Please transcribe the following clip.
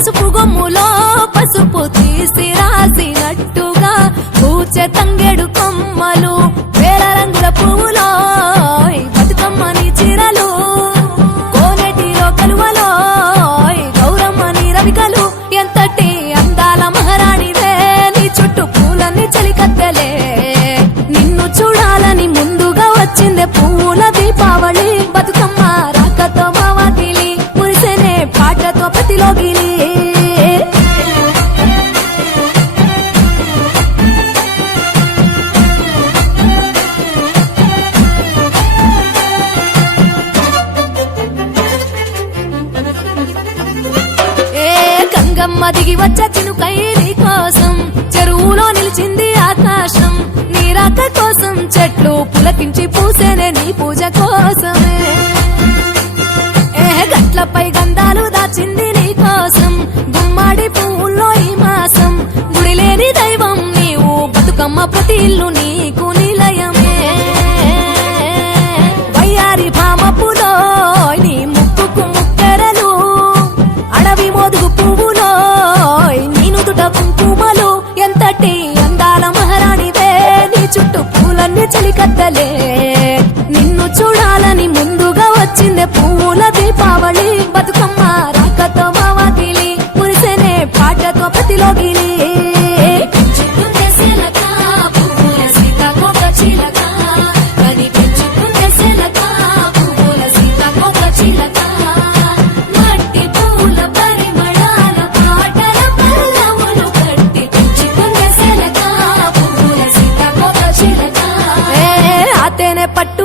పసుపు గొమ్ములో దుర్గమ్మ దిగి వచ్చ చినుకై నీ కోసం. చెరువులో నిలిచింది ఆకాశం నీరాక కోసం. చెట్లు పులకించి పూసేనే నీ పూజ కోసమే. ఏ గట్లపై గంధాలు దాచింది వచ్చిందే పువ్వుల దీపావళి బతుకమ్మ రాకతో మావాతిలి పురిసెనే పాటతో ప్రతిలోగిలి. పట్టు